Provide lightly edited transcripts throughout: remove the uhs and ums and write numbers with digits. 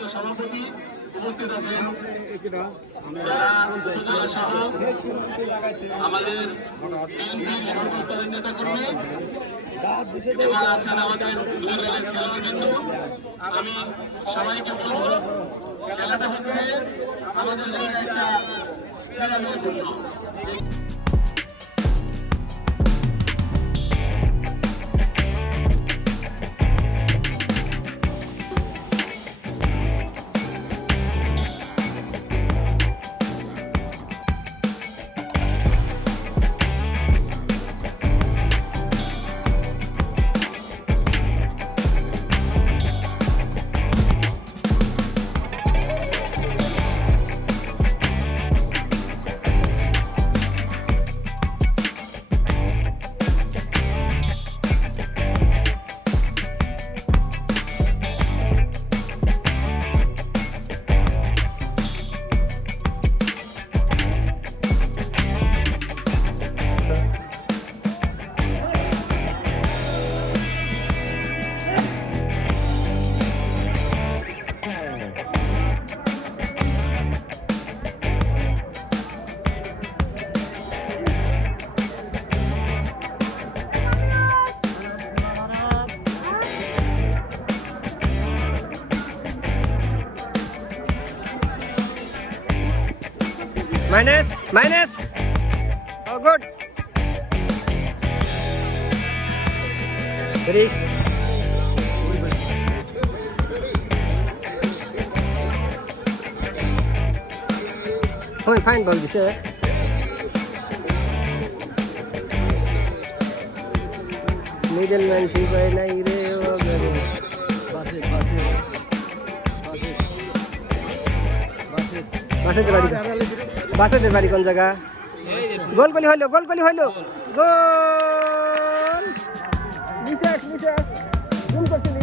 সম্মানিত সভাপতি উপস্থিত আছেন, যারা উপজেলা সহ আমাদের বিএনপির সর্বস্তরের নেতাকর্মী এবং আছেন আমাদের দুর্বলের খেলোয়াড়বৃন্দ, আমি সবাইকে বলব খেলাটা হচ্ছে আমাদের জন্য একটা ক্রীড়ামূলক। Minus. Oh, good. Finish. Fine ball this. Middleman si by na ire o gani. বাসেদের বাড়ি কোন জায়গা? গোলকলি হইলো গোল গোল করছিলি।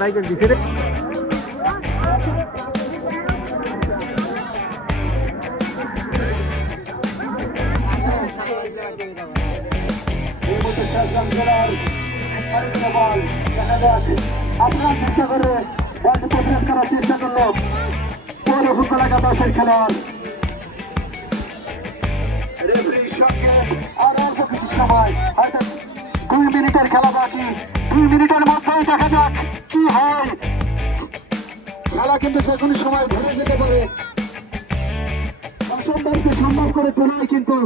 বাইকের ভিতরে আপনারা চেষ্টা করে বলটি প্রতিরোধ করার চেষ্টা করলো পৌর ফুটবল একাদশের খেলোয়াড়। রেফারির সঙ্গে আর অল্প কিছু সময়, হয়তো 2 মিনিটের খেলা বাকি। 2 মিনিটের মধ্যেই দেখা যাক কি হয়। খেলা কিন্তু যে কোনো সময় ধরে যেতে পারে। অসম্ভবকে সম্ভব করে তোলাই কিন্তু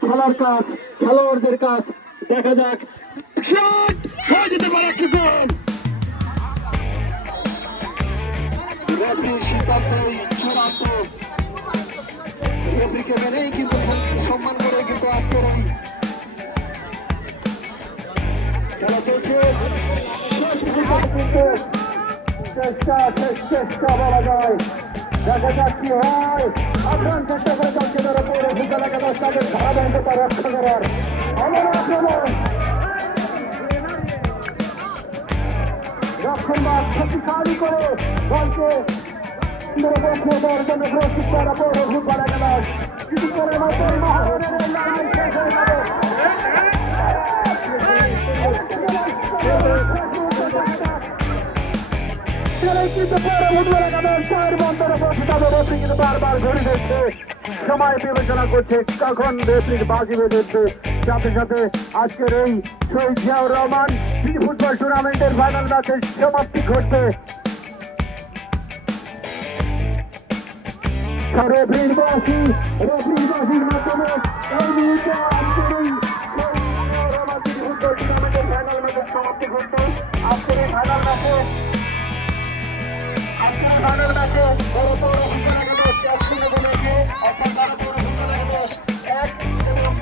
খেলার কাজ, খেলোয়াড়দের কাজ। দেখা যাক শট হয়ে যেতে পারে একটি গোল। রেফারির সিদ্ধান্তই চূড়ান্ত। রেফারিকে মেনেই কিন্তু সম্মান করে কিন্তু আজকের এই খেলা চলছে। চেষ্টা বলা যায়, দেখা যাক কি হয়। আক্রমণ চেষ্টা করে যাচ্ছে তার উপরে ফুটবল একাদশ তাদের ধারাবাহিকতা রক্ষা করার আবার আক্রমণ। রক্ষণবাদ শক্তিশালী করে বলকে পক্ষে দেওয়ার জন্য প্রস্তুত করা পৌর ফুটবল একাদশ। কিছুক্ষণের মধ্যেই মহারণের লড়াই শেষ হয়ে যাবে। কিন্তু পৌর ফুটবল একাদশ চার বন্ধরে বসে তাদের রেফারি কিন্তু বারবার ঘুরে দিচ্ছে, সময় বিবেচনা করছে কখন রেফারির বাজি বেঁধে উঠবে। সাথে সাথে আজকের এই শহীদ জিয়াউর রহমান ফুটবল টুর্নামেন্টের ফাইনাল ম্যাচের সমাপ্তি ঘটছে। রেফারির বাজির মাধ্যমে এই মুহূর্তে আজকের এই ফুটবল টুর্নামেন্টের ফাইনাল ম্যাচের সমাপ্তি ঘটছে। আজকের এই ফাইনাল ম্যাচে বড় বড় ফুটবল একাদশ এক শূন্য গোলে অর্থাৎ বড় বড় ফুটবল একাদশ এক এবং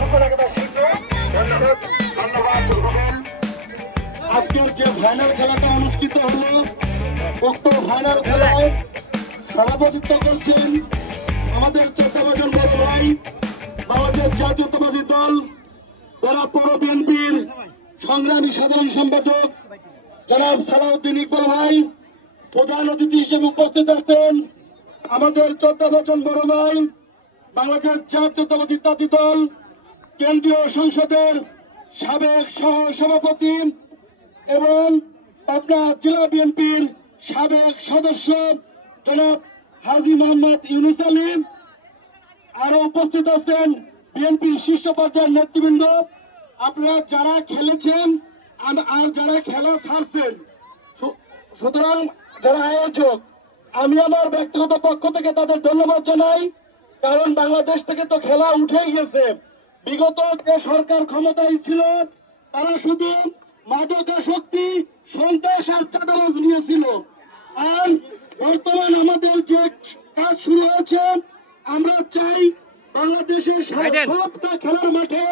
ফুটবল একাদশ শূন্য। ধন্যবাদ। আজকের যে ফাইনাল খেলাটা অনুষ্ঠিত হলো, উক্ত ফাইনাল খেলায় সভাপতিত্ব করছেন আমাদের 14 জন বড় ভাই, বাংলাদেশ জাতীয়তাবাদী দল বেড়া পৌর বিএনপির সংগ্রামী সাধারণ সম্পাদক জনাব সালাউদ্দিন ইকবাল ভাই। প্রধান অতিথি হিসেবে উপস্থিত আছেন আমাদের 14 জন বড় ভাই, বাংলাদেশ জাতীয়তাবাদী তাঁতি দল কেন্দ্রীয় সংসদের সাবেক সহ সভাপতি এবং পাবনা জেলা বিএনপির সাবেক সদস্য জনাব হাজী মোহাম্মদ ইউনুস আলী। আরো উপস্থিত আছেন বিএনপির শীর্ষ পর্যায়ের নেতৃবৃন্দ। আপনারা যারা খেলেছেন আর যারা খেলা ছাড়ছেন, সুতরাং যারা আয়োজক, আমি আমার ব্যক্তিগত পক্ষ থেকে তাদের ধন্যবাদ জানাই। কারণ বাংলাদেশ থেকে তো খেলা উঠেই গেছে। বিগত যে সরকার ক্ষমতায় ছিল তারা শুধু মাদকাসক্তি, সন্ত্রাস আর চাঁদাবাজ নিয়েছিল। আর বর্তমান আমাদের যে কাজ শুরু হয়েছে, আমরা চাই বাংলাদেশের সবটা খেলার মাঠে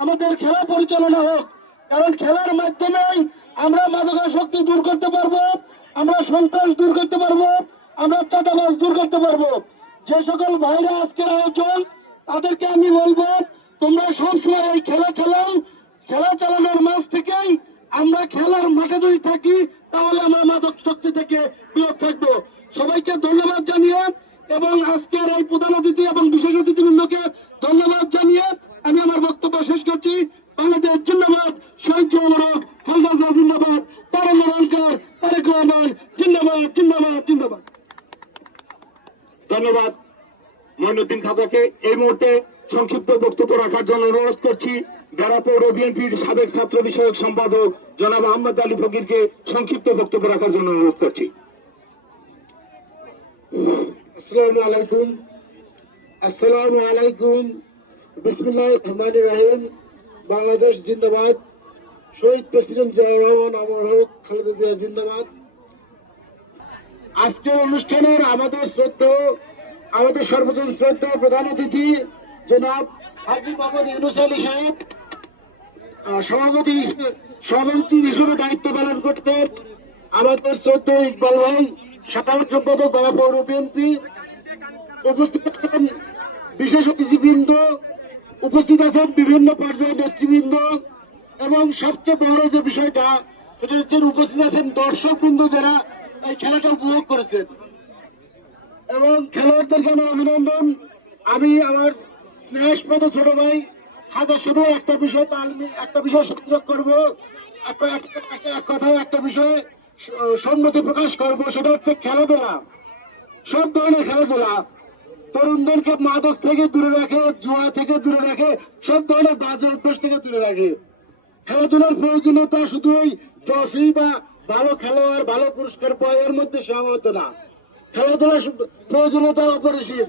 আমাদের খেলা পরিচালনা হোক। কারণ খেলার মাধ্যমেই আমরা মাদকাসক্তি দূর করতে পারবো, আমরা সন্ত্রাস দূর করতে পারবো, আমরা চাঁদাবাজ দূর করতে পারবো। যে সকল ভাইরা আজকের আয়োজন, তাদেরকে আমি বলবো তোমরা সবসময় এই খেলা চালাও। খেলা চালানোর মাঝ থেকেই আমরা খেলার মাঠে যদি থাকি তাহলে আমরা মাদক শক্তি থেকে বিরত থাকবো। সবাইকে ধন্যবাদ জানিয়ে এবং আজকের এই প্রধান অতিথি এবং বিশেষ অতিথিবৃন্দকে ধন্যবাদ জানিয়ে আমি আমার বক্তব্য শেষ করছি। বাংলাদেশ জিন্দাবাদ, শহীদ জিয়াউর খালেদা জিন্দাবাদ, তারেক রহমান জিন্দাবাদ, জিন্দাবাদ, জিন্দাবাদ। ধন্যবাদ মঈনুদ্দিন খাজাকে। এই মুহূর্তে সংক্ষিপ্ত বক্তব্য রাখার জন্য অনুরোধ করছি বেড়া পৌর বিএনপির সাবেক ছাত্র বিষয়ক সম্পাদক জনাব আহমদ আলী ফকিরকে সংক্ষিপ্ত বক্তব্য রাখার জন্য অনুরোধ করছি। আসসালামু আলাইকুম। আসসালামু আলাইকুম। বিসমিল্লাহির রহমানির রহিম। বাংলাদেশ জিন্দাবাদ, শহীদ প্রেসিডেন্ট জিয়াউর রহমান অমর হোক, খালেদা জিয়া জিন্দাবাদ। আজকের অনুষ্ঠানের আমাদের সর্বজন শ্রদ্ধা প্রধান অতিথি জনাব হাজী মোহাম্মদ ইউনুস আলী সাহেব সভাপতি হিসেবে দায়িত্ব পালন করতেন। আমাদের শ্রদ্ধা ইকবাল ভাই সাধারণ সম্পাদক বেড়া পৌর বিএনপি। উপস্থিত আছেন বিশেষ অতিথিবৃন্দ, উপস্থিত আছেন বিভিন্ন পর্যায়ের নেতৃবৃন্দ এবং সবচেয়ে বড় যে বিষয়টা সেটা হচ্ছে উপস্থিত আছেন দর্শকবৃন্দ যারা এই খেলাটা উপভোগ করেছেন এবং খেলোয়াড়দেরকে আমার অভিনন্দন। আমি আমার স্নেহস্পদ ছোট ভাই খাজা শুধু একটা বিষয় সংযোগ করবো, একটা বিষয়ে সম্মতি প্রকাশ করবো, সেটা হচ্ছে খেলাধুলা। সব ধরনের খেলাধুলা তরুণদেরকে মাদক থেকে দূরে রাখে, জুয়া থেকে দূরে রাখে, সব ধরনের বাজে অভ্যাস থেকে দূরে রাখে। খেলাধুলার প্রয়োজনীয়তা শুধুই ট্রফি বা ভালো খেলোয়াড়, ভালো পুরস্কার পাওয়ার মধ্যে সীমাবদ্ধ না। খেলাধুলার প্রয়োজনীয়তা অপরিসীম।